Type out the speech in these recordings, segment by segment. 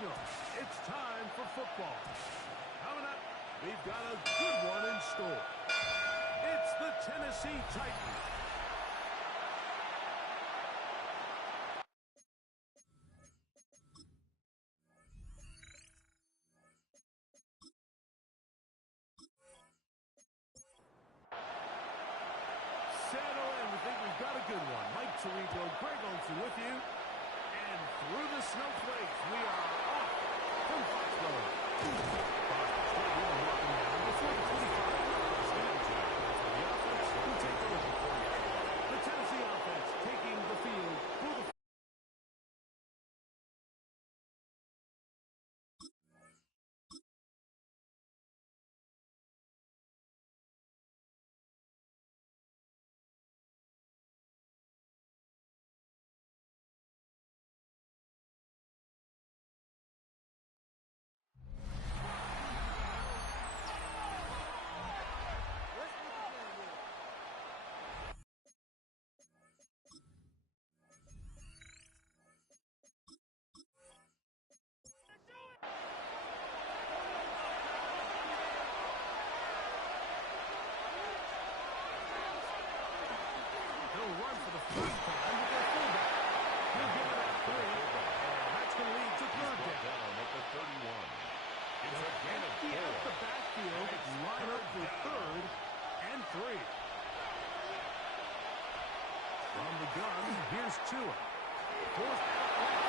signal. It's time for football. Coming up, we've got a good one in store. It's the Tennessee Titans. Settle in. We think we've got a good one. Mike Tirico, Greg Olsen with you. And through the snowflakes, we are off from Foxborough. The Tennessee offense taking the field for the run for the first time with their fullback. He'll give it up 3, and that's going to lead to third down at the 31. It's a gain of 4. Out the backfield, line up for 3rd and 3. From the gun, here's Tua. Forced out left.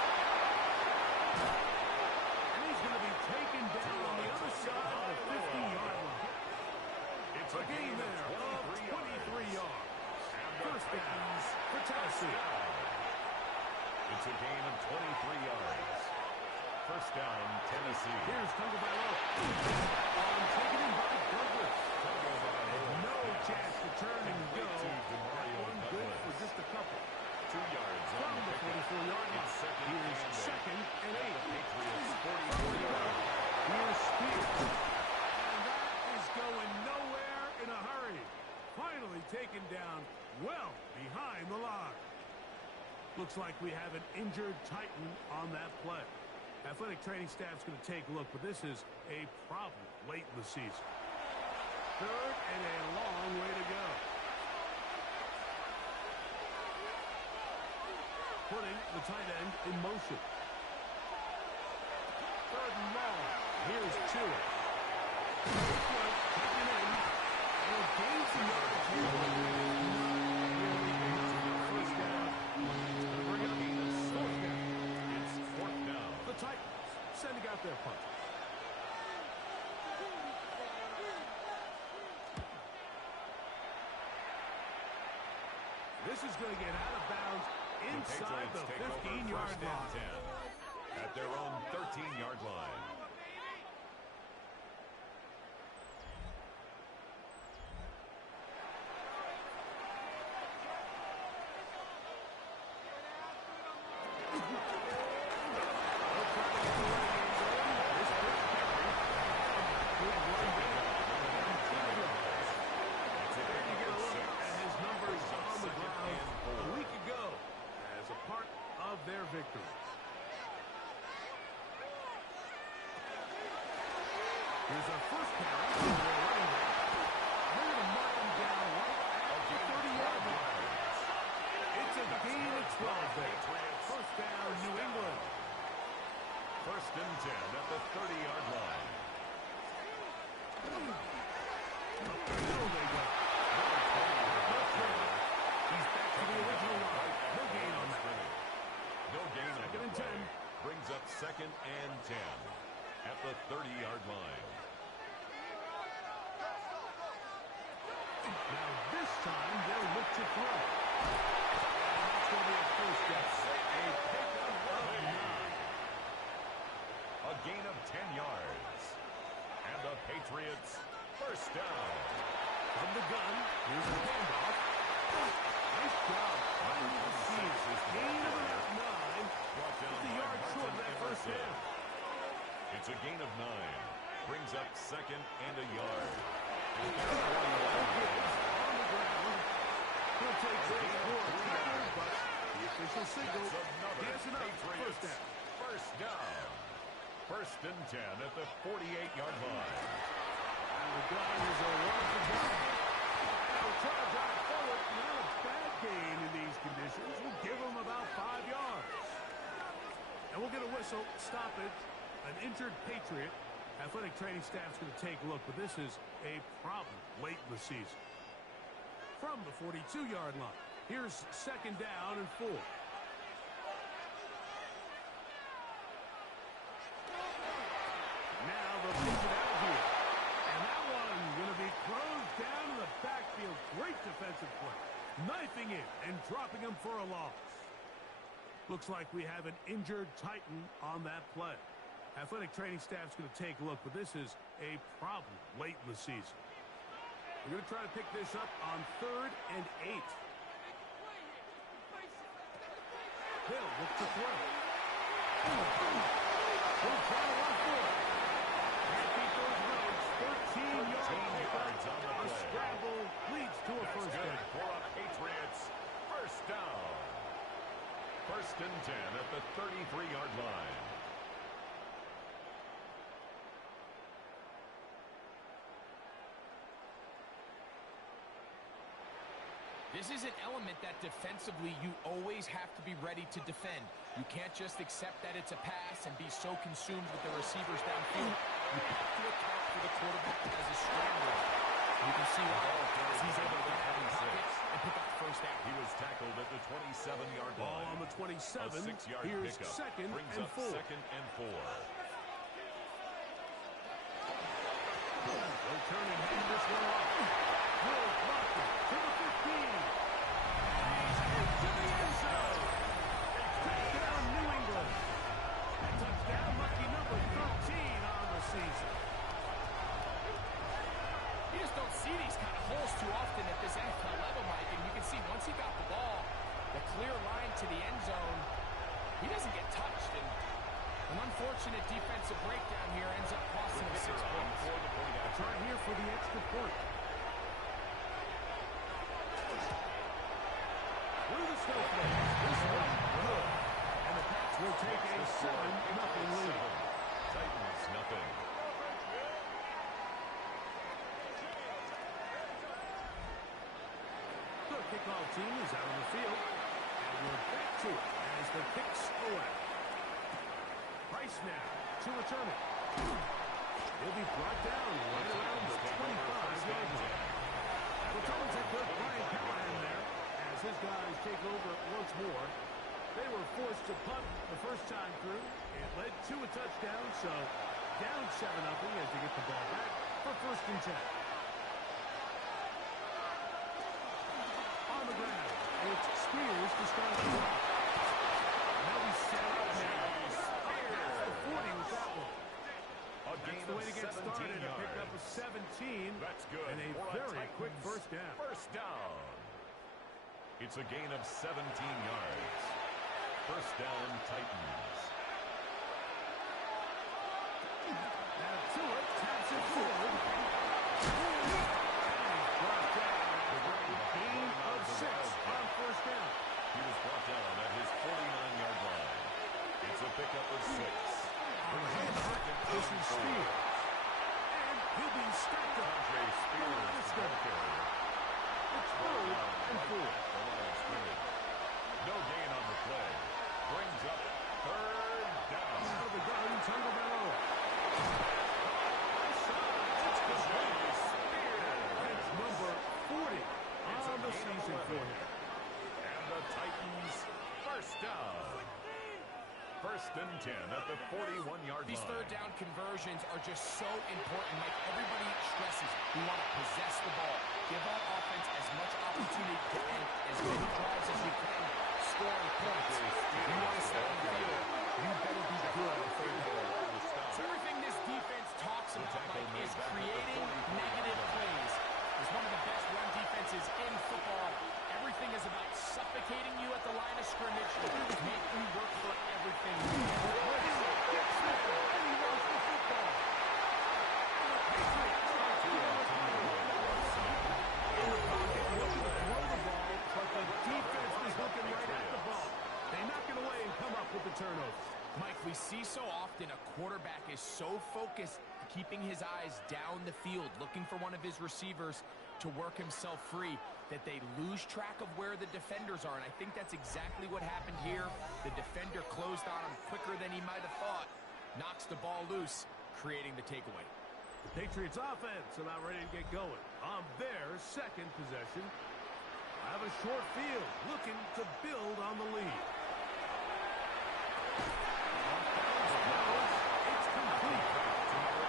And he's going to be taken down on the other side of the 50-yard line. It's a gain there of 23 yards. First downs for Tennessee. It's a gain of 23 yards. First down, Tennessee. Here's Tagovailoa. Taken in by Douglas. No chance to turn and go. That one good for just a couple. 2 yards from the 44-yard line. Here's 2nd and 8. Patriots 44 yards. Here's Spears. And that is going nowhere in a hurry. Finally taken down well behind the line. Looks like we have an injured Titan on that play. Athletic training staff's going to take a look, but this is a problem late in the season. 3rd and a long way to go. Putting the tight end in motion. 3rd and long. Here's Tua. Taken in. And gains some yards here. First down. Bring up 4th down. It's 4th down. The Titans sending out their punt. This is going to get out of bounds inside the 15-yard line. At their own 13-yard line. Their victory. Here's our first carry. They're going to mark him down right at the 30-yard line. It's a gain of 12 there. First down, New England. 1st and 10 at the 30-yard line. Still they go. He's back to the original line. No gain on that. No gain on Second and 10. Brings up 2nd and 10 at the 30-yard line. Now this time they'll look to throw. And that's going to be a first down. A pickup of 9. A gain of 10 yards. And the Patriots first down. From the gun, here's the handoff. Nice job. Finding the seams. Gain of about 9. Just a yard short of that first down. It's a gain of 9. Brings up 2nd and a yard. On the ground. He'll take this for a tackle, but the official signal. He has enough. First down. First down. First and 10 at the 48-yard line. And the Gunners are one to go. They'll try to drive forward. Not a bad gain in these conditions. We'll give them about 5 yards. And we'll get a whistle, stoppage, an injured Patriot. Athletic training staff's going to take a look, but this is a problem late in the season. From the 42-yard line, here's second down and 4. Now they'll pitch it out here. And that one going to be closed down in the backfield. Great defensive play. Knifing it and dropping him for a loss. Looks like we have an injured Titan on that play. Athletic training staff's going to take a look, but this is a problem late in the season. We're going to try to pick this up on 3rd and 8. Hill with the throw. He'll try to run for it. Can't beat those roads. 13 yards on the play. A scramble leads to a first down. For a Patriots first down. First and 10 at the 33-yard line. This is an element that defensively you always have to be ready to defend. You can't just accept that it's a pass and be so consumed with the receivers downfield. You have to account for the quarterback as a scrambler. You can see why he's able to get out of the pocket and pick up the first down. He was tackled at the 27-yard line. Ball on the 27. A 6-yard Here's pickup. second Brings and up 4. second and 4. They'll turn and hand this one off. Will block it to the 15. He's into the end zone. Touchdown, New England. And touchdown, lucky number 13 on the season. You just don't see these kind of holes too often at this NFL level, Mike. And you can see once he got the ball, the clear line to the end zone, he doesn't get touched. And an unfortunate defensive breakdown here ends up costing him 6 points. Try here for the extra point. Through the snowflakes. This one good. And the Pats will take a 7-0 lead. Titans nothing. The kickoff team is out on the field. And we're back to it as the kicks away. Price now to return it. He'll be brought down right around the 25-yard line. The Titans have put Brian Callahan there as his guys take over once more. They were forced to punt the first time through. It led to a touchdown, so down 7-0 as they get the ball back for first and 10. On the ground, it's Spears to start the block. They'll be set up now. Past the 40 with that one. That's the way to get started to pick up a 17. That's good. And a very quick first down. First down. It's a gain of 17 yards. First down, Titans. Now Tua taps it forward. Brought down. A gain of 6 on first down. He was brought down at his 49-yard line. It's a pickup of 6. On the handoff, this is Spears. And he'll be stacked up. Spears. It's 3rd and 4. No gain on the play. Brings up 3rd down. Out of the gun, Tagovailoa. It's complete. That's number 40 on the season for him. And the Titans first down. First and 10 at the 41-yard line. These third down conversions are just so important. Like everybody stresses, we want to possess the ball. Give our offense as much opportunity to end as many drives as we can, scoring points. If you want to stay on the field, you better be good on third down. So everything this defense talks about, Mike, is creating negative plays. It's one of the best run defenses in football. Everything is about suffocating you at the line of scrimmage, make you work for everything. They knock it away and come up with the turnover. Mike, we see so often a quarterback is so focused, keeping his eyes down the field, looking for one of his receivers to work himself free, that they lose track of where the defenders are. And I think that's exactly what happened here. The defender closed on him quicker than he might have thought. Knocks the ball loose, creating the takeaway. The Patriots offense about ready to get going on their second possession. Have a short field, looking to build on the lead. It's complete.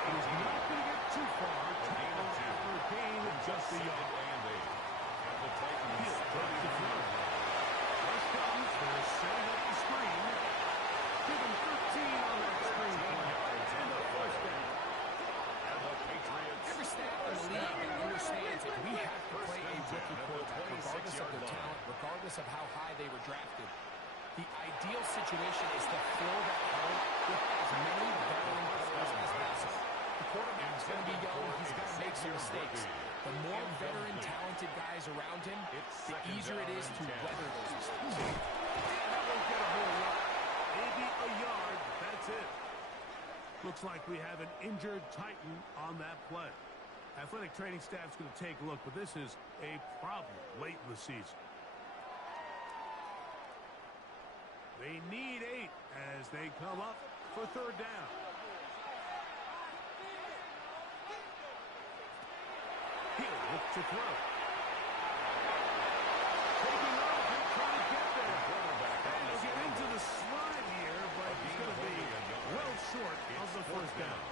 He's not going to get too far. Tackle after a gain of just a yard. Field tries to throw. First comes, they're setting up the screen. Give him 13 on that screen. And a first down. Every staff in the league understands that we have to play a rookie quarterback, regardless of their talent, regardless of how high they were drafted. The ideal situation is to fill that hole with as many veteran players as possible. The quarterback's going to be young. He's going to make some mistakes. The more veteran, talented guys around him, the easier it is to weather those mistakes. And that won't get a whole lot. Maybe a yard. That's it. Looks like we have an injured Titan on that play. Athletic training staff's going to take a look, but this is a problem late in the season. They need 8 as they come up for third down. He'll look to throw. Taking off and trying to get there. And he'll get into the slide here, but he's going to be well short of the first down.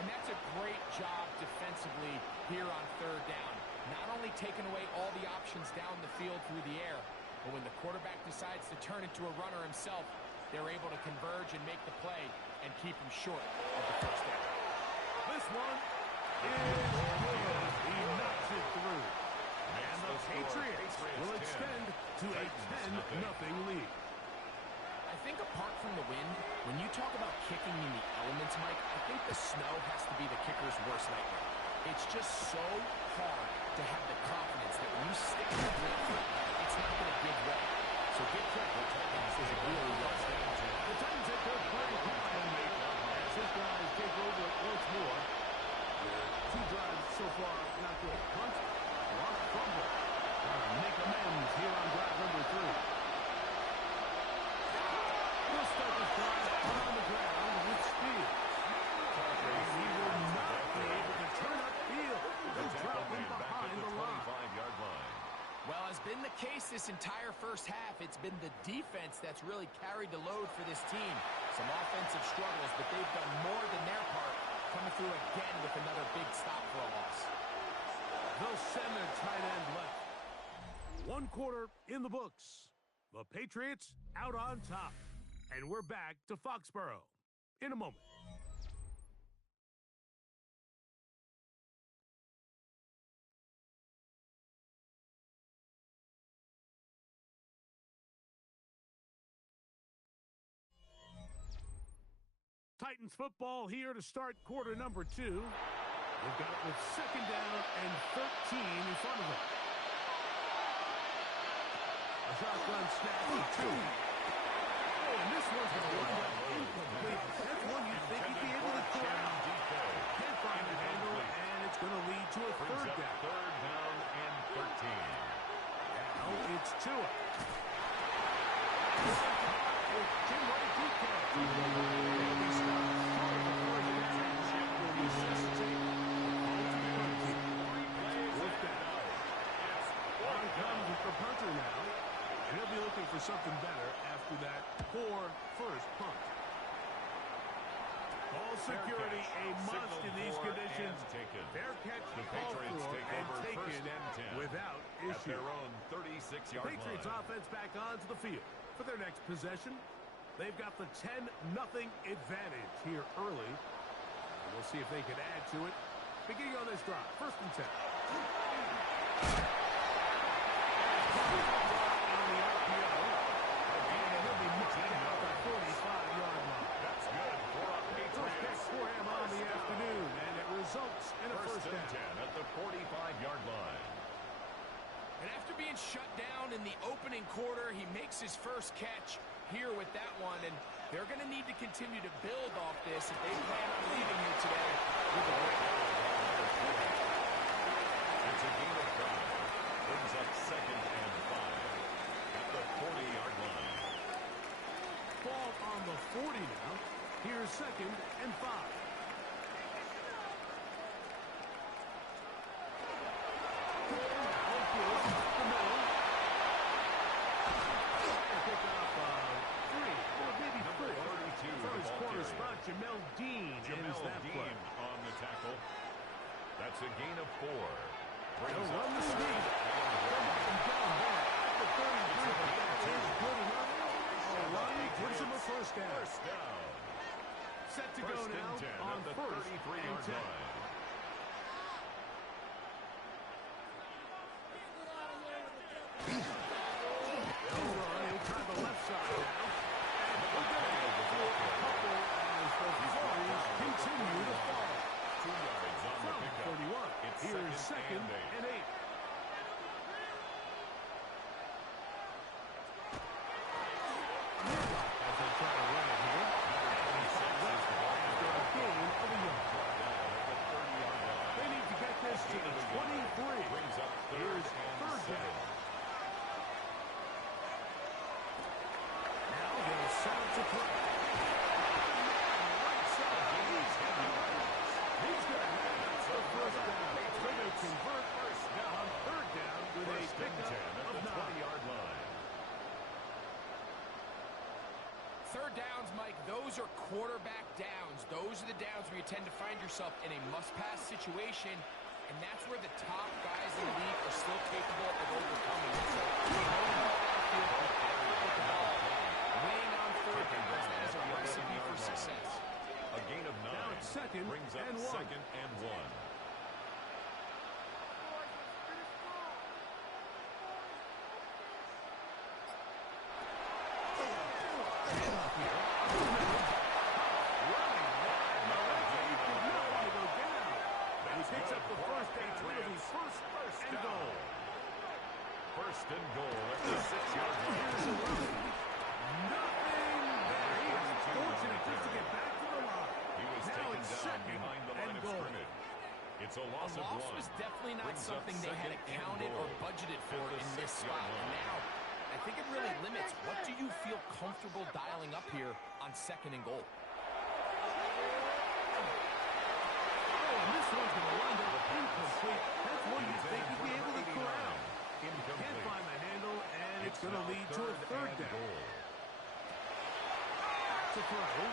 And that's a great job defensively here on third down. Not only taking away all the options down the field through the air, but when the quarterback decides to turn into a runner himself, they're able to converge and make the play and keep him short of the first down. This one is good. He knocks it through. And the Patriots will extend to a 10-0 lead. I think apart from the wind, when you talk about kicking in the elements, Mike, I think the snow has to be the kicker's worst nightmare. It's just so hard to have the confidence that when you stick to the ground, it's not going to give way. So give credit. This is a really well stated. The Titans have their play time as his guys take over once more. 2 drives so far, not good. Punt, lost fumble. Make amends here on drive number 3. We'll start this drive on the ground with speed. And he will not be able to turn up field. He'll drop him behind the line. Well, as been the case this entire first half, it's been the defense that's really carried the load for this team. Some offensive struggles, but they've done more than their part, coming through again with another big stop for a loss. They'll send their tight end left. 1 quarter in the books. The Patriots out on top. And we're back to Foxborough in a moment. Titans football here to start quarter number 2. They've got it with 2nd down and 13 in front of them. A shotgun snap for 2. And this one's going to wind up incomplete. That's one you'd think he'd be able to corral. Can't find the handle, and it's going to lead to a third down. Third down and 13. Now it's Tua. With Jim Ray DK. They'll be stopped short of the first down. Will necessitate fourth down. On comes the punter now. And he'll be looking for something better after that poor first punt. Ball security a must in these conditions. Fair catch called for and taken without issue. At their own 36-yard line. Patriots offense back onto the field for their next possession. They've got the 10-0 advantage here early. And we'll see if they can add to it. Beginning on this drive, 1st and 10. Results in a first down. 10 at the 45-yard line. And after being shut down in the opening quarter, he makes his first catch here with that one. And They're going to need to continue to build off this if they plan on leaving here today with a win. It's a gain of 5. Brings up 2nd and 5 at the 40-yard line. Ball on the 40 now. Here's 2nd and 5. Jamel Dean ends that play. On the tackle. That's a gain of 4. They'll run the sweep. Down there at the 33. That is good enough. Alani gives him a first down. First down. Set to go now on the 1st and 10. They'll run. He'll try the left side now. Continue to fall. 2 yards on the pickup. 31. It's Here's 2nd and 8. As they try to run it here. After a gain of a yard. They need to get this to the 23. Brings up Here's 3rd down. Now they'll set up to play. Convert first down, 3rd down with a pickup of 9. 20-yard line. 3rd downs, Mike, those are quarterback downs. Those are the downs where you tend to find yourself in a must-pass situation, and that's where the top guys in the league are still capable of overcoming it. So, winning on 3rd downs, that is a recipe for success. A gain of 9. Now it's 2nd brings up and 1. 2nd and 1. Picks up the first down. It'll be first and goal. First and goal at the 6-yard line. Nothing there. He is fortunate just to get back to the line. He was now taken it's down behind the line of scrimmage. It's a loss of 1. A loss was definitely not something they had accounted or budgeted for in this spot. Now, I think it really limits what do you feel comfortable dialing up here on 2nd and goal. This one's going to wind up incomplete. That's one you think you'd be able to corral. Can't find the handle, and it's going to lead to a 3rd down. Back to throw.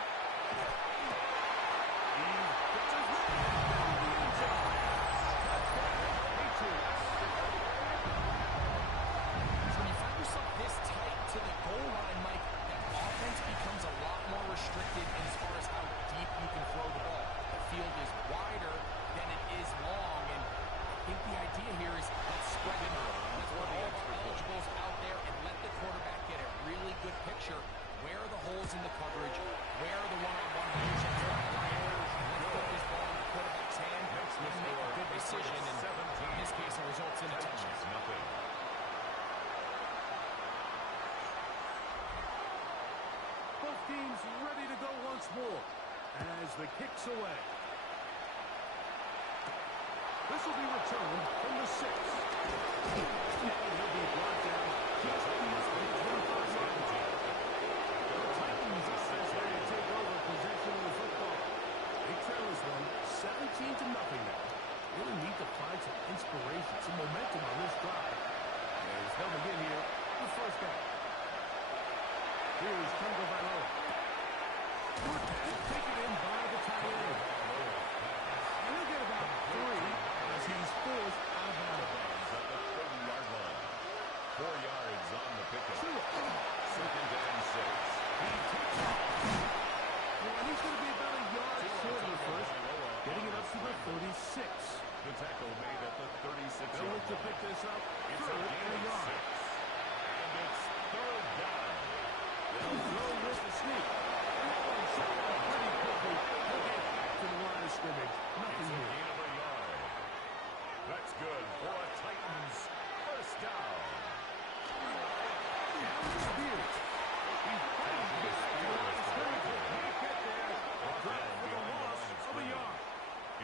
When you find yourself this tight to the goal line, Mike, that offense becomes a lot more restricted as far as how deep you can throw the ball. The field is wider than it is long, and I think the idea here is let's spread it out. Let's put all of our eligibles out there and let the quarterback get a really good picture. Where are the holes in the coverage? Where are the one-on-one positions? Let's put this ball in the quarterback's hand and make a good decision, and in this case, it results in a touchdown. Nothing. Both teams ready to go once more as the kick's away. This will be returned from the 6. And he'll be brought down just inside the 25-yard line. The Titans are ready to take over possession of the football. They trail this one 17-0 now. Really need to find some inspiration, some momentum on this drive. And they'll begin here with 1st down. Here's Tungo Vailoa. Short pass taken in by the tight end. And he'll get about 3 as he's forced out of bounds. At the 30-yard line. 4 yards on the pickup. 2nd and 6. He takes off. And he's going to be about a yard short of the first, getting it up to the 36. The tackle made at the 36-yard They'll look to line. pick this up. It's a 3rd gain and a of yard. 6. And it's 3rd down. They'll throw with the sneak. And that one shot out pretty quickly. They'll get back to the line of scrimmage. Nothing It's a here. gain of a yard. That's good for a Titans first down. Now it's Spears. He finds this.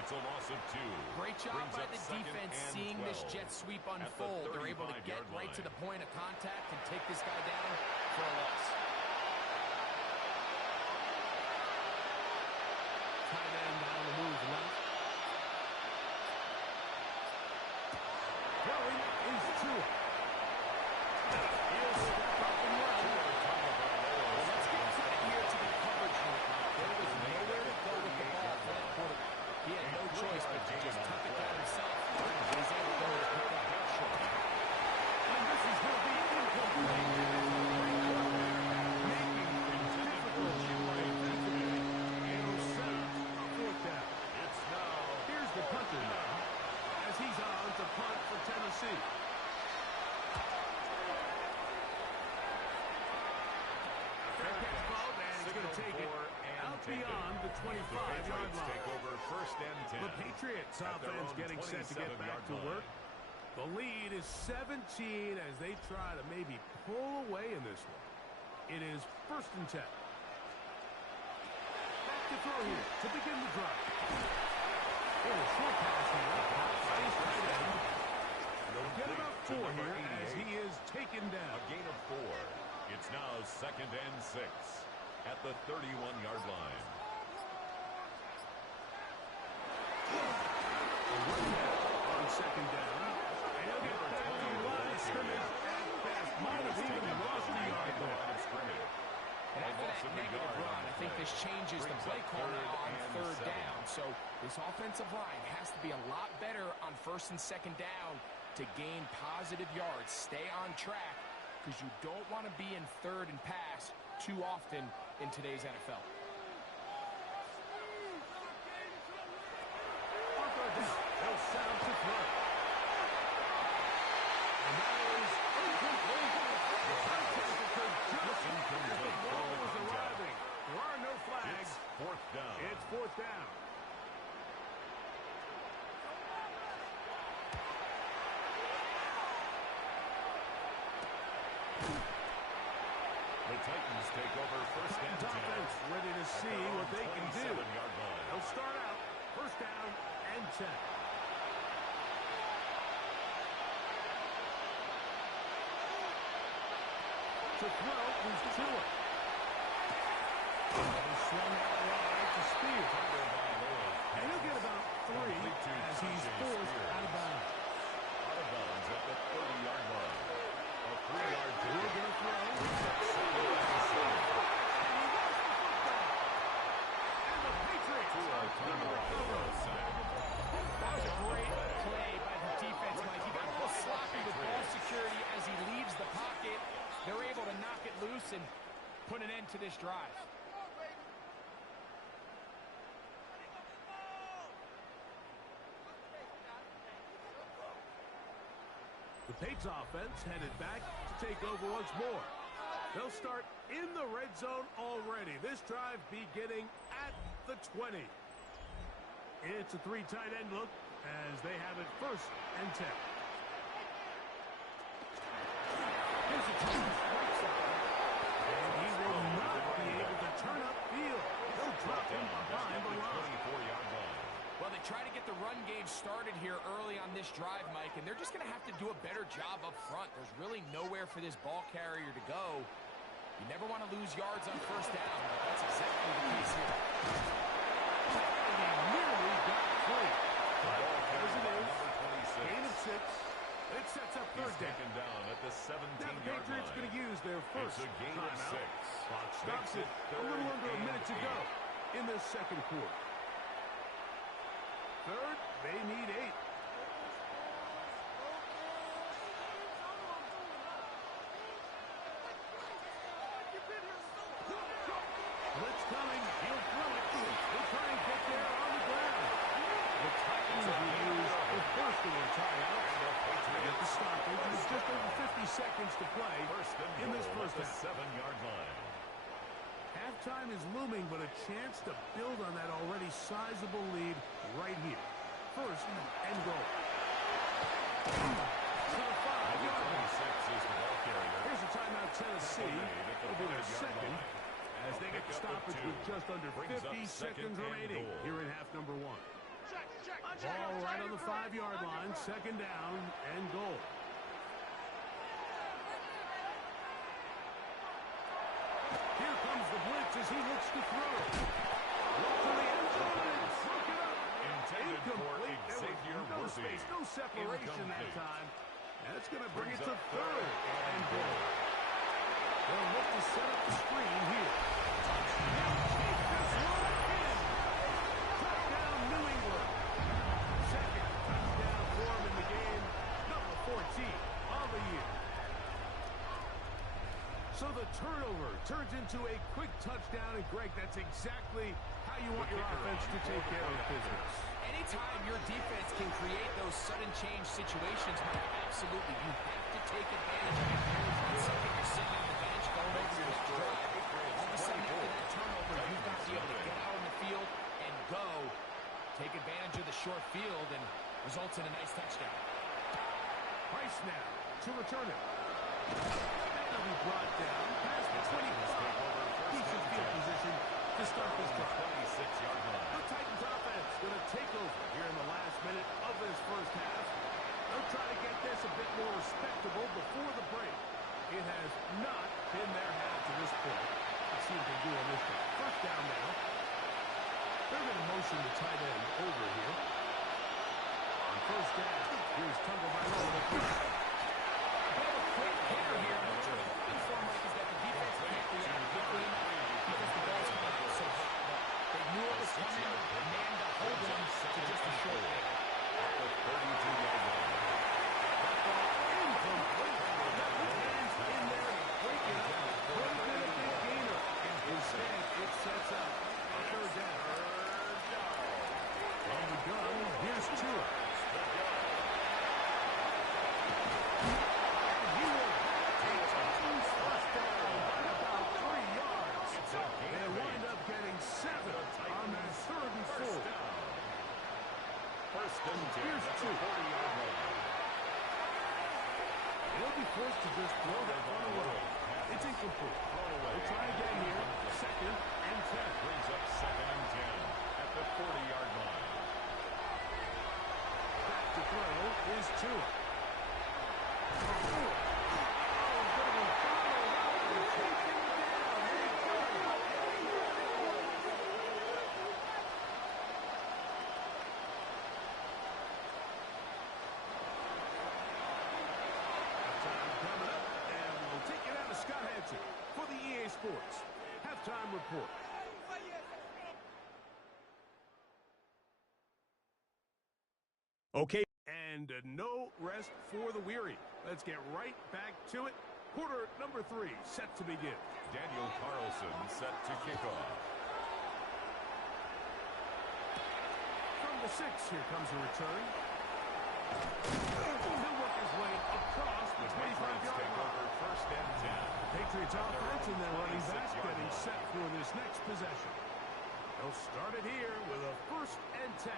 It's a loss of 2. Great job Brings by up the second defense and seeing 12. this jet sweep At the unfold. They're able to get 35-yard right to line. the point of contact and take this guy down for a loss. Tight end on the move left. Throwing is Tua. He'll step up and run. Well, let's give credit here to the coverage unit. There was nowhere to go with the ball for that quarterback. He had no choice but to just tuck it down himself. He's able to go and pick that up short. And this is going to be incomplete. Making things difficult for a defensive. It'll set up a fourth down. It's now. Here's the punter now, as he's on to punt for Tennessee. Fair catch called, and he's going to take it out beyond the 25-yard line. Take over first and 10. The Patriots At their offense own getting set to get back 27-yard to line. work. The lead is 17 as they try to maybe pull away in this one. It is first and 10. Back to throw here to begin the drive. Oh, a short pass here. Nice tight end. They'll get about 4 here as he is taken down. A gain of 4. It's now second and 6 at the 31-yard line. On second down. And he'll get back to the line of scrimmage. And might have even lost the yard there. And after that negative run, I think this changes the play call now on third down. So this offensive line has to be a lot better on first and second down to gain positive yards. Stay on track because you don't want to be in third and pass too often in today's NFL. They'll sound to throw. And that is incomplete. The contact occurred just as the ball was arriving. There are no flags. It's fourth down. It's fourth down. The Titans take over first and 10. Offense ready to see what they can do. 27-yard line. They'll start out first down and 10. To throw is Tua. He swung out wide to Spears. And he'll get about 3 as he's forced out of bounds. Out of bounds at the 30-yard line. A 3-yard We're pickup. going to throw. And the Patriots are going to recover. That was a great play by the defense, Mike. He got a little sloppy with ball security as he leaves the pocket. They're able to knock it loose and put an end to this drive. The Patriots offense headed back to take over once more. They'll start in the red zone already. This drive beginning at the 20. It's a 3 tight end look as they have it first and 10. Here's a toss right side. And he will not be able to turn up field. He'll drop him behind the line. 24-yard line. Well, they try to get the run game started here early on this drive, Mike, and they're just going to have to do a better job up front. There's really nowhere for this ball carrier to go. You never want to lose yards on first down, but that's exactly the case here. And he nearly got free. But as it is, gain of 6. It sets up third down. Taken down at the Now the 17-yard Patriots going line. to use their first It's a gain of timeout. 6. Clock stops Makes it it a little under a third minute to and go in this second quarter. Third, they need 8. Blitz coming. He'll throw it. He'll try and get there on the ground. The Titans will use the first of their timeouts to get the stoppage. It's just over 50 seconds to play in this first the half. 7-yard line. Halftime is looming, but a chance to build on that already sizable lead right here. First and goal. To the 5-yard line. 26 is the ball carrier. Here's a timeout, Tennessee. It'll be their second as they get the stoppage with just under 50 seconds remaining here in half number 1. Ball right on the 5-yard line. Second down and goal. Here comes the blitz as he looks to throw. Look to the end zone and broke it up. Intended for Xavier no Worthy. space, no separation that Incomplete. time. That's going to bring it Brings to up third and goal. They'll look to set up the screen here. They'll take this one in. Touchdown, New England. Second touchdown for him in the game. Number 14 on the year. So the turnover turns into a quick touchdown, and Greg, that's exactly how you want your offense to take care of business. Anytime your defense can create those sudden change situations, Mike, absolutely, you have to take advantage of it. It's something you're sitting on the bench going over your next drive. All of a sudden, after that turnover, you've got to be able to get out on the field and go. Take advantage of the short field and results in a nice touchdown. Price now to return it. That'll be brought down past the 25. Decent field position to start this drive. 26-yard line. The Titans offense going to take over here in the last minute of this first half. They'll try to get this a bit more respectable before the break. It has not been their half to this point. Let's see what they do on this one. First down now. They're going to motion the tight end over here. On first down, here's Tagovailoa with the Quick hitter here. What you're hoping for, Mike, is that the defense can't react quickly enough because the ball's coming out so hot. They knew it was coming, and man to hold them to just a short way. At the 32-yard line. incomplete. Got his hands in there to break it up. Could have been a big gainer. Instead, it sets up a third down. On the gun, here's Tua. First and 10 Here's at the two. 40-yard line. They'll be forced to just throw that one away. It's incomplete. They'll try again here. Second and 10. Brings up second and 10 at the 40-yard line. Back to throw is Tua. For the EA Sports Halftime Report. Okay, and no rest for the weary. Let's get right back to it. Quarter number 3 set to begin. Daniel Carlson set to kick off. From the 6, here comes a return. He'll work his way across the 25-yard Take line. over first and 10. Patriots offense and their running back getting set for this next possession. They'll start it here with a first and 10.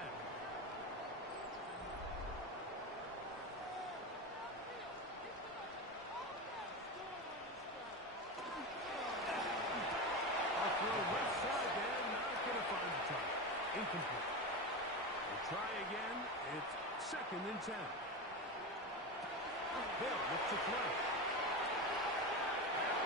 Off throw left side there, not going to find the target. Incomplete. They try again. It's second and 10. Hill looks to throw.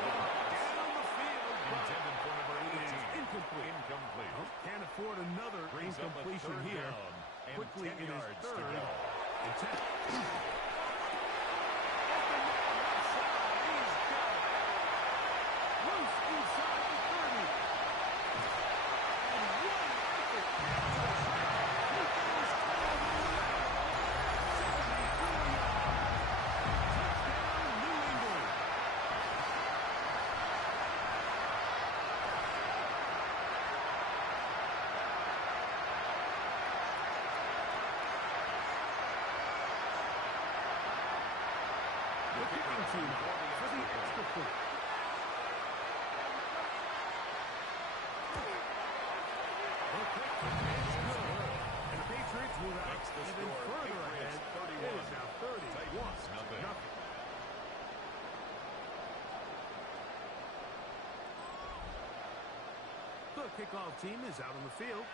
Down the field. Intended for number It is 18. incomplete. Incomplete. Well, can't afford another Brings up a incompletion third here. down and Quickly 10 in his yards to third go. and 10. Open man left side. He's got it. Loose inside the 30. And one effort to the track. He goes toward the line. 74 yards. Touchdown, New England. The kicking team out for the extra point. The kick is good. And the Patriots move out Makes the even score. further Patriots ahead. 31. It is now 31 Titans, nothing. nothing. The kickoff team is out on the field.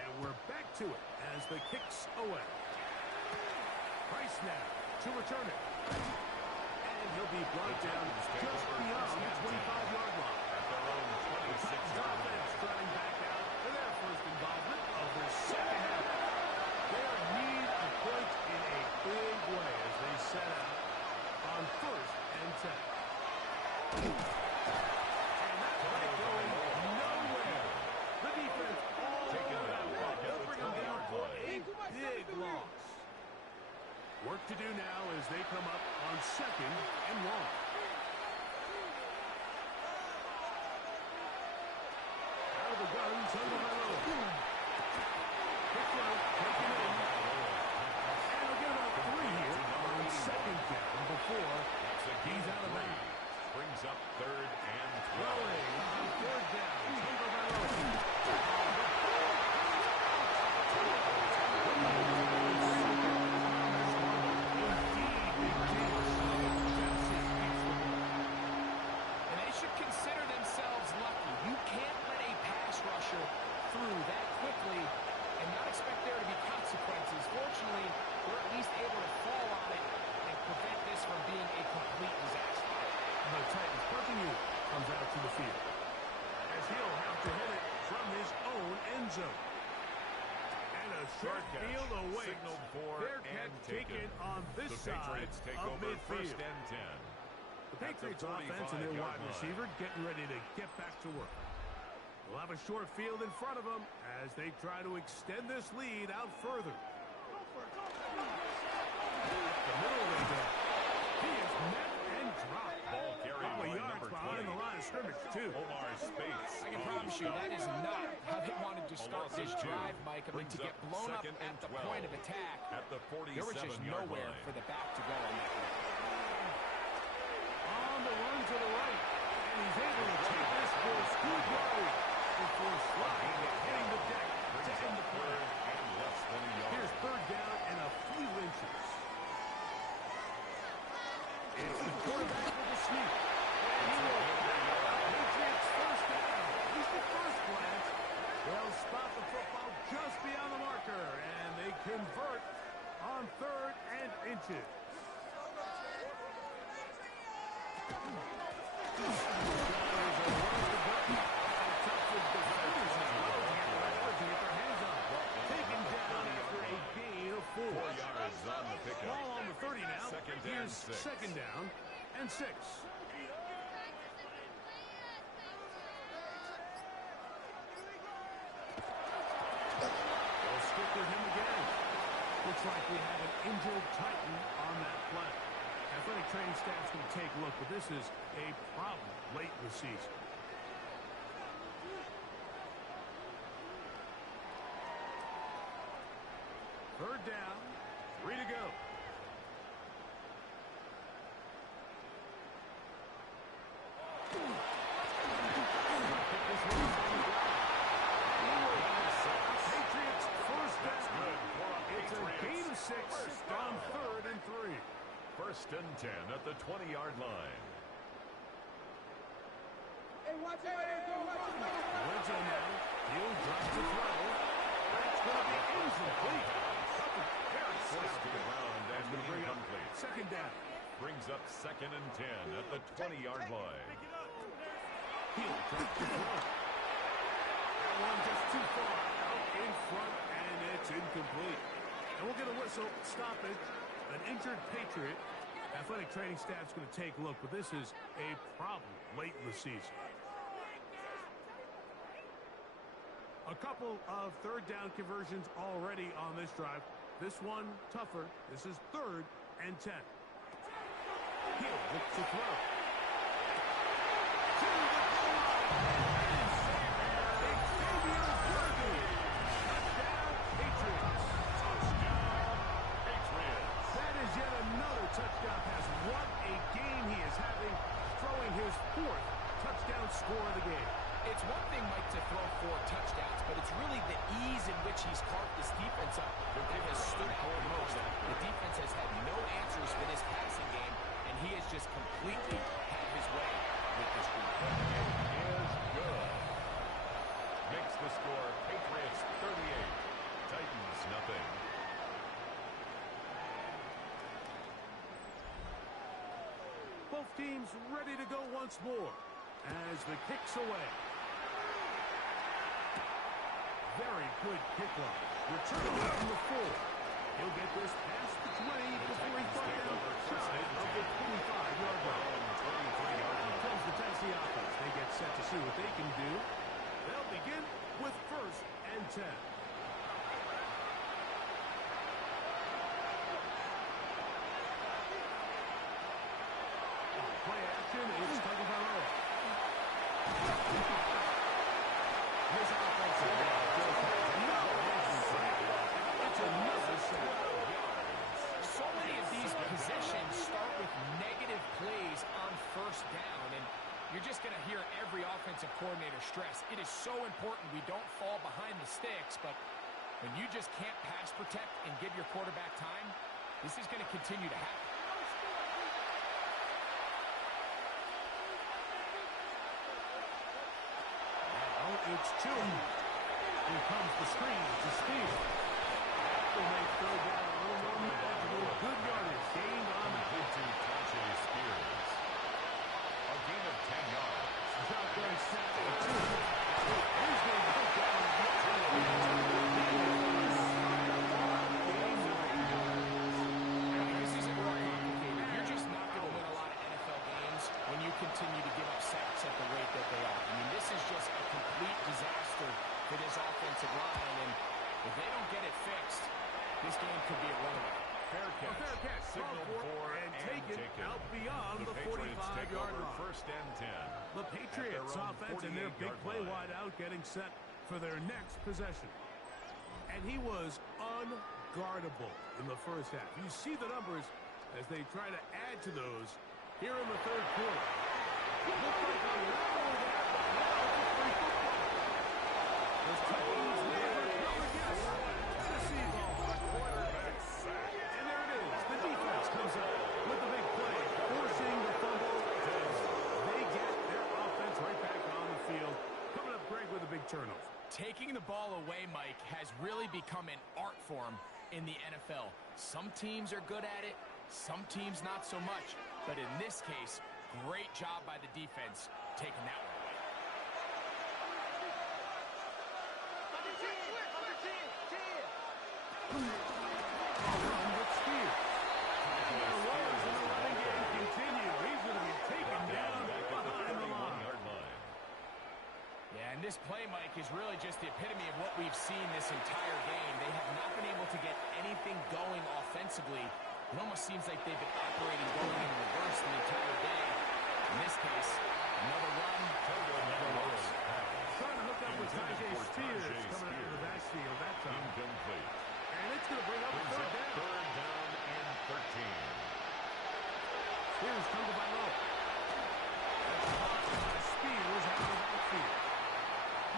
And we're back to it as the kick's away. Price now to return it. And he'll be brought down just beyond the 25-yard line. At their own 26-yard line. Starting back out for their first involvement of the second half. They are need a point in a big way as they set out on 1st and 10. And that play going nowhere. The defense all over that one. They'll bring them down for a big loss. Work to do now as they come up on 2nd and 1. Out of the gun, Tagovailoa. Quick right, taken in. And they'll get about 3 here on 2nd down before he's out of bounds. Brings up 3rd and 12. Throwing on 3rd down, Tagovailoa. And they should consider themselves lucky. You can't let a pass rusher through that quickly and not expect there to be consequences. Fortunately, we're at least able to fall on it and prevent this from being a complete disaster. The Titans punting unit comes out to the field as he'll have to hit it from his own end zone. And a short field away. Signaled for Fair and catch taken. taken on this The side Patriots take of over midfield. 1st and 10. The Patriots offense and their wide receiver getting ready to get back to work. They'll have a short field in front of them as they try to extend this lead out further. The middle they go. He is met and dropped. Ball carried Couple by yards number behind 20. the line of scrimmage, too. Omar Speights. I can promise you that is not how they wanted to start this drive, Mike. I mean, to get blown up at the point of attack, At the there was just 47-yard nowhere line. for the back to go on that one. On the run to the right. And he's able to take this for a scoop right before sliding and hitting the deck to end the play. And less than a yard. Here's 3rd down and a few inches. It's the quarterback with the sneak. And he will Patriots 1st down. At least at first glance, they'll spot the football just beyond the marker, and they convert on 3rd and inches. Taken down after a gain of 4. 4 yards on the pickup. Ball on the 30 now. Second and Here's 6. 2nd down and 6. They'll stick with him again. Looks like we have an injured Titan on that play. Athletic training staff's going to take a look, but this is a problem late in the season. Third down, 3 to go. Patriots 1st down. It's a gain of 6 on 3rd and 3. 1st and 10 at the 20-yard line. Rizzo now. He'll drop to throw. That's going to be incomplete. Very Forced to the sound. ground and Going to bring up incomplete. 2nd down. Brings up 2nd and 10 at the 20-yard line. He'll drop to throw. That one just too far out in front, and it's incomplete. And we'll get a whistle stoppage. An injured Patriot. Athletic training staff's going to take a look, but this is a problem late in the season. A couple of 3rd down conversions already on this drive. This one tougher. This is 3rd and 10. He'll look to throw. To the goal line. Xavier Worthy. Touchdown, Patriots. Patriots. That is yet another touchdown pass. What a game he is having, throwing his 4th touchdown score of the game. It's one thing, Mike, to throw 4 touchdowns, but it's really the ease in which he's carved this defense up that has stood out the most. The defense has had no answers for this passing game, and he has just completely had his way with this group. Is good. Makes the score Patriots 38, team's ready to go once more as the kick's away. Very good kickoff. Returning it from the 4. He'll get this past the 20 before he flies down shy of the 25-yard line. Comes the Tennessee offense. They get set to see what they can do. They'll begin with 1st and 10. Play action. It's Tagovailoa. This offensive line just has another sack. It's another sack. So many of these possessions start with negative plays on 1st down, and you're just going to hear every offensive coordinator stress. It is so important we don't fall behind the sticks, but when you just can't pass protect and give your quarterback time, this is going to continue to happen. It's 2. Here comes the screen to Spears. Will make 3rd down a little more manageable. Good yardage gained on that. To Tajay Spears. A gain of 10 yards. Shotgun snap at 2. He's going to go down. This isn't real complicated. You're just not going to win a lot of NFL games when you continue to give up sacks at the rate that they are. I mean, this is just a complete disaster for this offensive line, and if they don't get it fixed, this game could be a runaway. Fair catch. A fair catch. Signaled for and taken out beyond the 45-yard line. 1st and 10. The Patriots offense and their big play wide out getting set for their next possession. And he was unguardable in the 1st half. You see the numbers as they try to add to those here in the 3rd quarter. Looks like a little there, but now it's a free football. Those Titans never come again. Tennessee ball. Quarterback sack. And there it is. The defense comes up with the big play, forcing the fumble as they get their offense right back on the field. Coming up, Greg, with a big turnover. Taking the ball away, Mike, has really become an art form in the NFL. Some teams are good at it, some teams not so much. But in this case, great job by the defense taking that one away. Yeah, and this play, Mike, is really just the epitome of what we've seen this entire game. They have not been able to get anything going offensively. It almost seems like they've been operating going in reverse the entire day. In this case, another run, another loss. Trying to hook up with Tajay Spears coming out of the backfield that time. Incomplete. And it's going to bring up a 3rd down. 3rd down and 13. Here's Tagovailoa. Spears out of the backfield.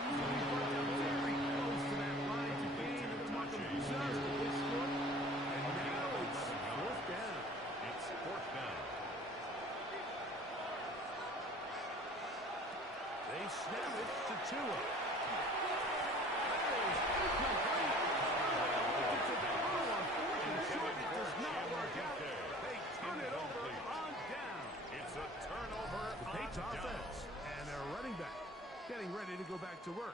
He's brought up very close to that line to gain as much as he does with this foot. And now it's 4th down. It's 4th down. They snap it to Tua. It does not work out. They turn it over on down. It's a turnover The on Patriots down. offense and their running back getting ready to go back to work.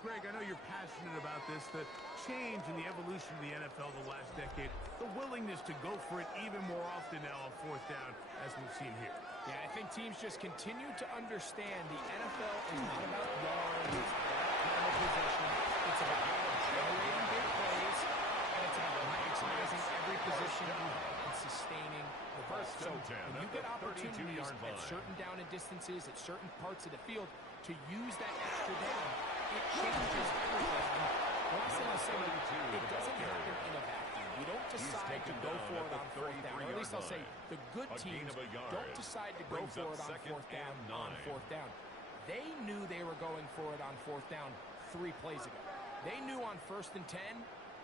Greg, I know you're passionate about this, the change in the evolution of the NFL the last decade, the willingness to go for it even more often now on 4th down, as we've seen here. Yeah, I think teams just continue to understand the NFL is not about yards, it's about time of possession. It's about generating big plays, and it's about maximizing every position and sustaining the ball. First So and 10 when you at get the opportunities 32-yard at line. certain down and distances, at certain parts of the field, to use that extra down, it changes everything. The last thing I'll say, it doesn't happen in a vacuum. We don't decide to go for it on 4th down. Or at least I'll say the good teams don't decide to go for it on 4th down on 4th down. They knew they were going for it on 4th down 3 plays ago. They knew on 1st and 10,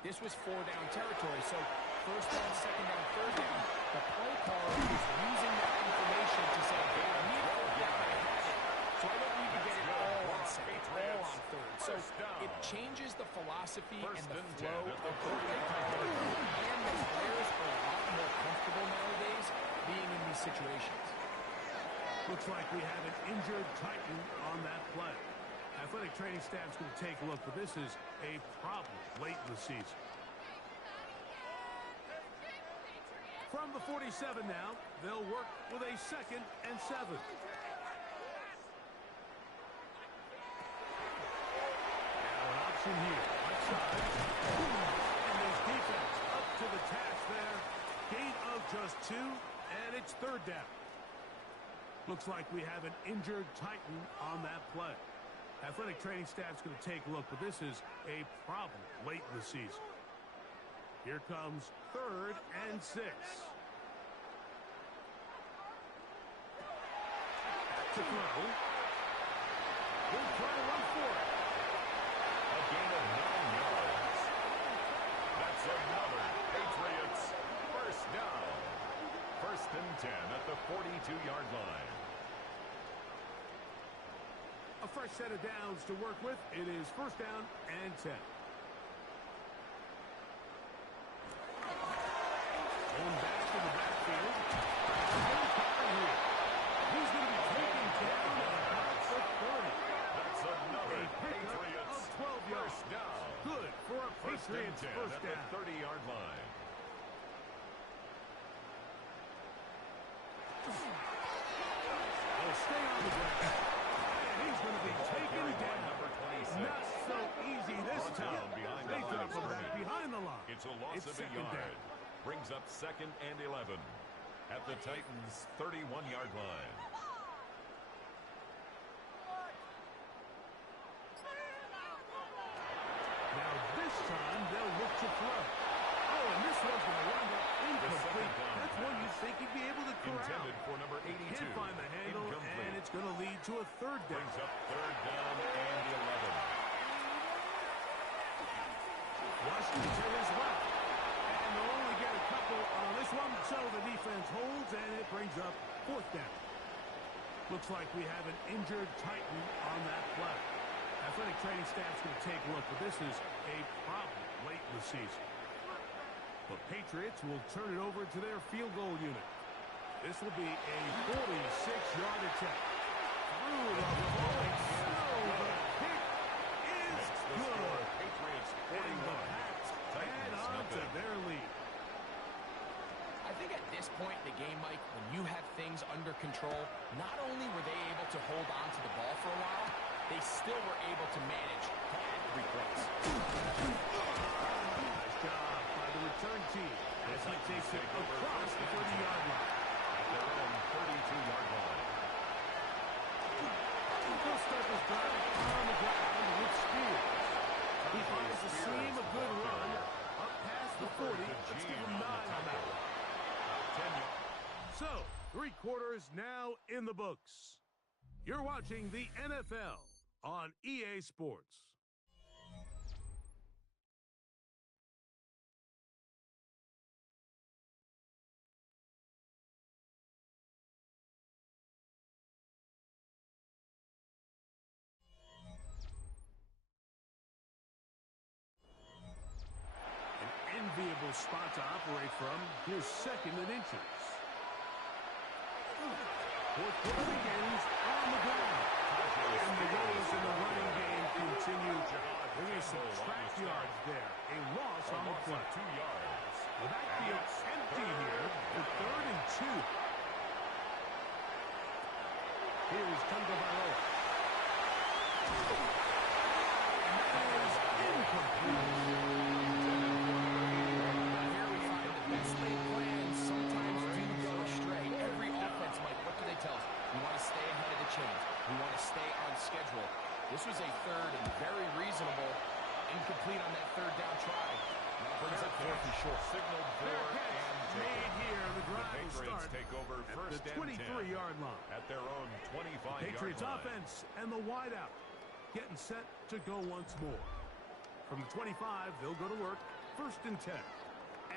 this was 4-down territory. So 1st down, 2nd down, 3rd down, the play caller is using that information to say, hey, I need 4th down, I have it. So I don't need to get it all on 2nd, all on 3rd. So it changes the philosophy and the flow of the play caller. And the players are a lot more comfortable nowadays being in these situations. Looks like we have an injured Titan on that play. Athletic training staff's going to take a look, but this is a problem late in the season. From the 47 now, they'll work with a 2nd and 7. Now an option here. Left side. And there's defense up to the task there. Gain of just 2, and it's 3rd down. Looks like we have an injured Titan on that play. Athletic training staff's going to take a look, but this is a problem late in the season. Here comes 3rd and 6. Back to throw. He'll try to run for it. A gain of 9 yards. That's another Patriots first down. 1st and 10 at the 42-yard line. A fresh set of downs to work with. It is 1st down and 10. Going back to the backfield. He's going to be taken down at about the 30. That's another Patriots of 12 yards. first down. Good for a 1st and Patriots 10 first at down. the 30-yard line. They'll stay on the ground. And he's going to be taken down. Number 26. Not so easy this time. Behind They the drop line of him back scrimmage. behind the line. It's a loss of a 2nd yard. down. Brings up 2nd and 11 at the Titans' 31-yard line. Now this time they'll look to throw. Oh, and this one's going to wind up incomplete. That's one you'd think he'd be able to corral. Intended for number 82. Can't find the handle, and it's going to lead to a 3rd down. Brings up 3rd down and 11. Washington to his left. And they'll only get a couple on this one, so the defense holds, and it brings up 4th down. Looks like we have an injured Titan on that play. Athletic training staff's going to take a look, but this is a problem late in the season. The Patriots will turn it over to their field goal unit. This will be a 46-yard attempt. Through the rolling snow, the kick is good. Patriots And the 41. Pats add Titans on to nothing. their lead. I think at this point in the game, Mike, when you have things under control, not only were they able to hold on to the ball for a while, they still were able to manage to add 3 points. Nice job by the return team as he takes it across the 30-yard line. At their own 32-yard line. He'll start this drive on the ground with Spears. He finds the seam, a good run, up past the 40. Let's give him 9 on that one. 10 yards. So, 3 quarters now in the books. You're watching the NFL on EA Sports. Enviable spot to operate from. Here's 2nd and inches. 4th quarter begins on the ground. And the goals in the running game continue. They're going to subtract yards there. A loss on the play. 2 yards. The backfield empty here for 3rd and 2. Here's Tagovailoa. And that is incomplete. Here we find the best laid plans sometimes do go astray. Every offense, Mike, what do they tell us? We want to stay ahead of the chains. We want to stay on schedule. This was a 3rd and very reasonable incomplete on that 3rd down try. That brings up 4th and short. Signaled for Fair catch and made here. The The drive will Patriots start take over at 1st the and 10 23-yard line. at their own 25-yard Patriots line. offense and the wideout getting set to go once more. From the 25, they'll go to work. 1st and 10.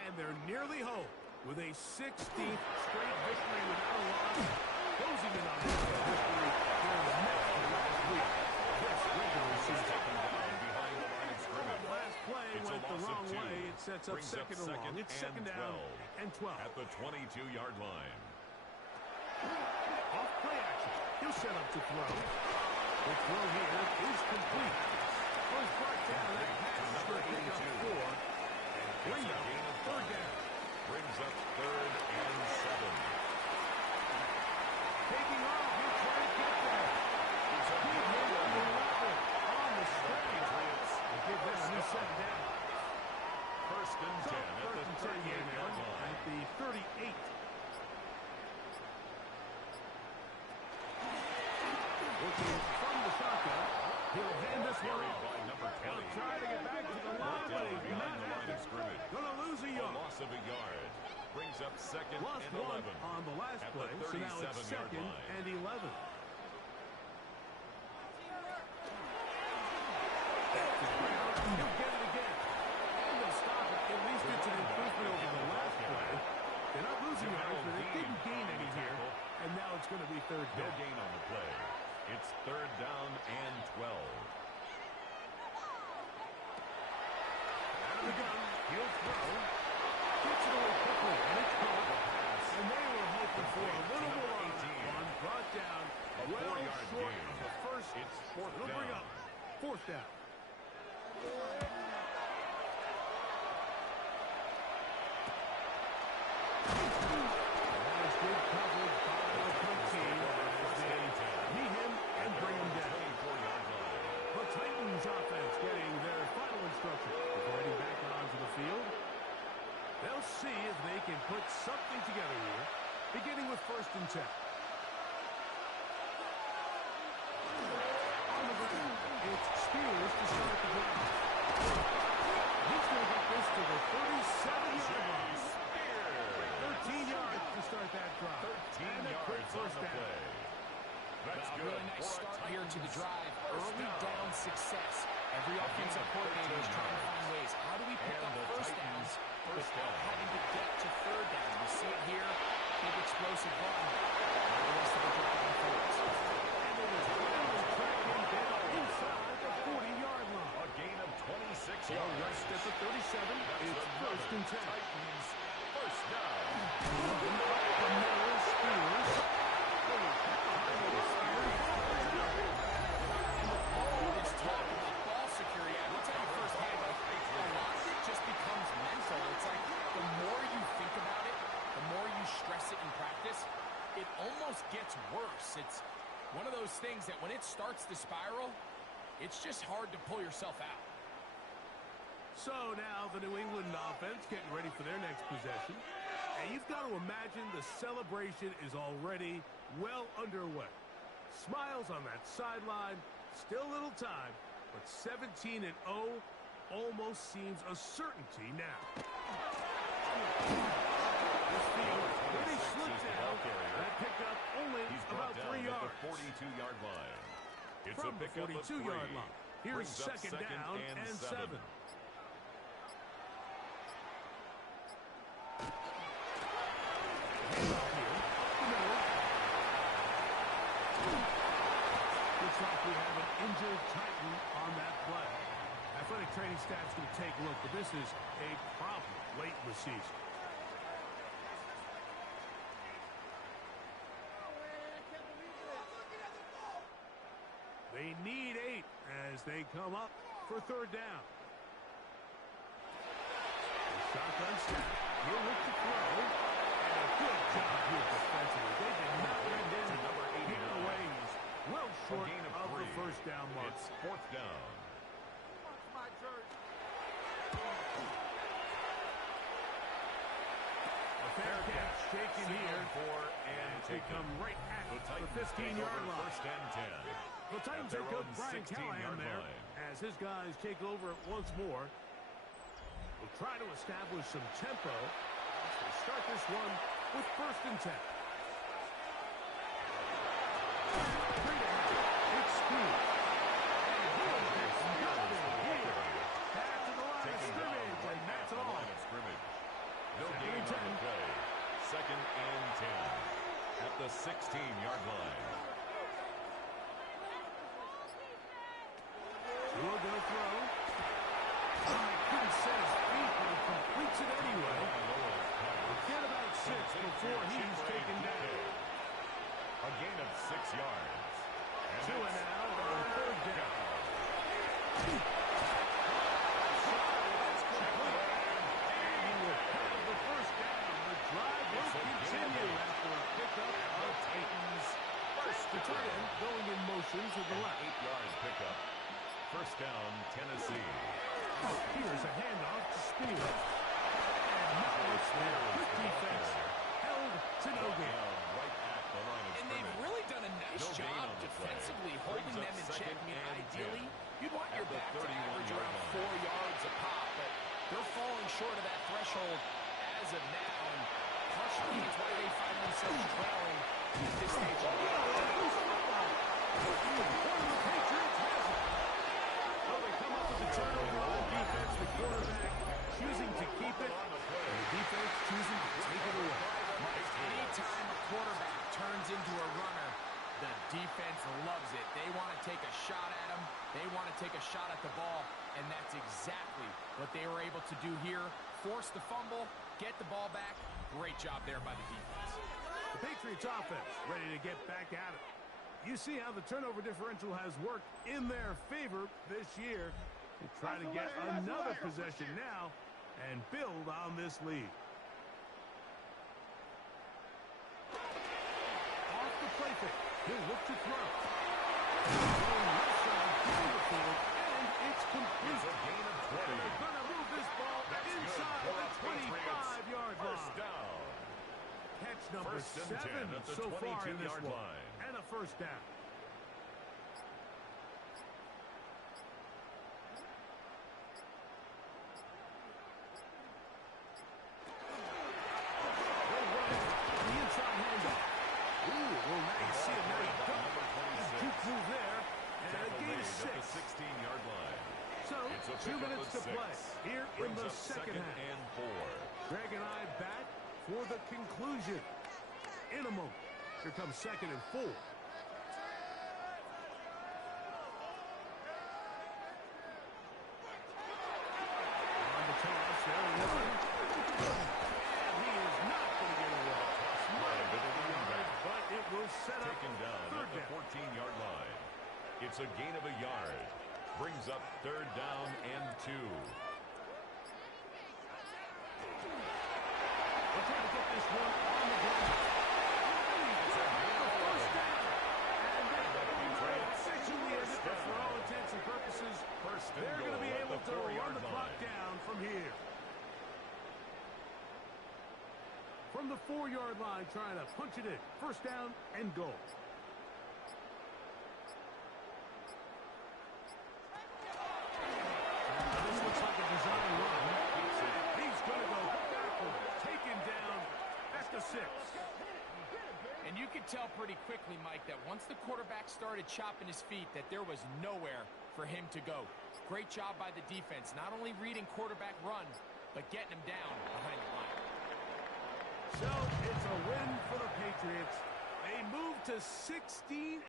And they're nearly home with a 16th straight victory without a loss. Closing in on this victory during the next to last week. This regular season. Behind the line of scrimmage. Last play It's a went the loss of wrong 2. way. It sets up Brings 2nd and long. It's 2nd down and 12. At the 22-yard line. Off play action. He'll set up to throw. The throw here is complete. Was brought down. That pass is going to pick up 4. And bring up third down. Brings up 3rd and 7. Taking off. He'll try to get there. It's a He big hit one. the level on the straight. Patriots. We'll give that a new set down. 1st and 10 So, at first the and 10 here 38-yard now line. at the 38. Looking from the shotgun. He'll hand this one Carried off. by number 20. He'll try to get back to the line, but Down he's behind not the line of happy. scrimmage. Gonna lose a A yard. loss of a yard. Brings up 2nd Lost and 1 11. on the last At the play, so now it's 37-yard 2nd line. and 11. He'll get it again. And they'll stop it. At least it's an improvement over the last play. They're not losing yards, but they didn't gain any here. And now it's going to be third No down. gain on the play. It's 3rd down and 12. Out of the gun. He'll throw. Gets it away quickly, and it's caught. And they were hoping for a little more on that one. Brought down A well 4-yard short gain. of the first. It's 4th It'll bring down. up 4th down. That is good coverage by the punt team as they meet him and bring him down. 24-yard line. The Titans offense getting their final instruction before heading back onto the field. They'll see if they can put something together here, beginning with 1st and 10. On the ground, it's Spears to start the drive. He's going to get this to the 37-yard line. 13 yards to start that drive. 13 And a quick yards on first the down. play. That's A good. really nice for a start here to the Titans drive. first Early down success. Every offensive coordinator is trying to find ways. How do we pick And up the first Titans downs first without down. having to get to 3rd down? You see it here. Big explosive run. Now the rest of the drive unfolds. And it is finally tracked him down inside the 40-yard line. A gain of 26 They'll yards. rest at the 37. That's It's another 1st and 10. Titans first down. From Miller, Spears. They will cut behind the Spears. All this talk about ball security, I will tell you firsthand, like, a lot of it just becomes mental. It's like the more you think about it, the more you stress it in practice, it almost gets worse. It's one of those things that when it starts to spiral, it's just hard to pull yourself out. So now the New England offense getting ready for their next possession. And you've got to imagine the celebration is already well underway. Smiles on that sideline. Still a little time, but 17-0 almost seems a certainty now. This field, when he slipped down, that picked up only He's about brought 3 down yards. at the 42-yard line. It's From a the pickup of 42-yard 3. line. Here's Brings up second down and 7. Looks like we have an injured Titan on that play. Athletic training staff's going to take a look, but this is a problem late in the season. They need 8 as they come up for 3rd down. Shotgun snap. He'll look to throw. And a good job here defensively. They did not end in number 89. Peter Ways. Well A short gain of the 3. first down mark. It's 4th down. A fair catch taken here. 4 and They taken. come right at The the Titans take 15-yard over line. 1st and 10. The Titans their head coach own Brian 16-yard Callahan there line. as his guys take over once more. Will try to establish some tempo as they start this one with 1st and 10. It's Spears. And he'll get nothing here. Back to the line of Taken down scrimmage, right and at that's the all. line of scrimmage. No Second gain and on the 10. play. 2nd and 10 at the 16-yard line. Tua gonna throw. Oh, he couldn't set his feet, but he completes it anyway. Get about 6 before he's taken down. A gain of 6 yards. And Two and out on third down. The first down. The drive will continue after a pickup of Titans. The tight end going in motion to the left. 8-yard pickup. First down, Tennessee. Here's a handoff to Spears. And now it's there. Good defense. Held to no gain. Right at the line of And they've scrimmage. really done a nice No gain job on the play. defensively holding Brings them up in check. I mean, second and ideally, 10. you'd want your At the back to 31 average yard around line. 4 yards a pop, but they're falling short of that threshold as of now. And partially, it's why they find themselves trailing at this stage of the game. Well, they come up with the turnover on defense. The quarterback choosing to keep it. And the defense choosing to take it away. Anytime a quarterback turns into a runner, the defense loves it. They want to take a shot at him. They want to take a shot at the ball, and that's exactly what they were able to do here. Force the fumble, get the ball back. Great job there by the defense. The Patriots offense ready to get back at it. You see how the turnover differential has worked in their favor this year. They try to get another possession now and build on this lead. Off the play fake. He'll look to throw. Going left side down the field, and it's complete. It's a gain of 20. They're going to move this ball inside the 25-yard line. First down. Catch number First and 10 7 at the so far in this 22-yard one. line. And a first down. They'll run it. The inside handoff. Ooh, well, now you see it. Now you don't. Number 26. Juke move there. And a Tackle gain made of at 6. the 16-yard line. So, It's a 2 pickup minutes of to play 6. here in Brings the up second half. and 4. Greg and I back for the conclusion. In a moment. Here comes second and 4. On the toss, they'll run. And he is not going to get away. Might have been a yard, but it will set up Taken down at third the down. 14-yard line. It's a gain of a yard. Brings up third down and 2. They're trying to get this one on the ground. First down. And they're officially in it, but for all intents and purposes, First and they're going to be goal at able the to run 4-yard the clock line. down from here. From the 4-yard line, trying to punch it in. First down and goal. This looks like a design run. He's going to go backward. Taken down at the 6. And you could tell pretty quickly, Mike, that once the quarterback started chopping his feet, that there was nowhere for him to go. Great job by the defense, not only reading quarterback run, but getting him down behind the line. So it's a win for the Patriots. They move to 16.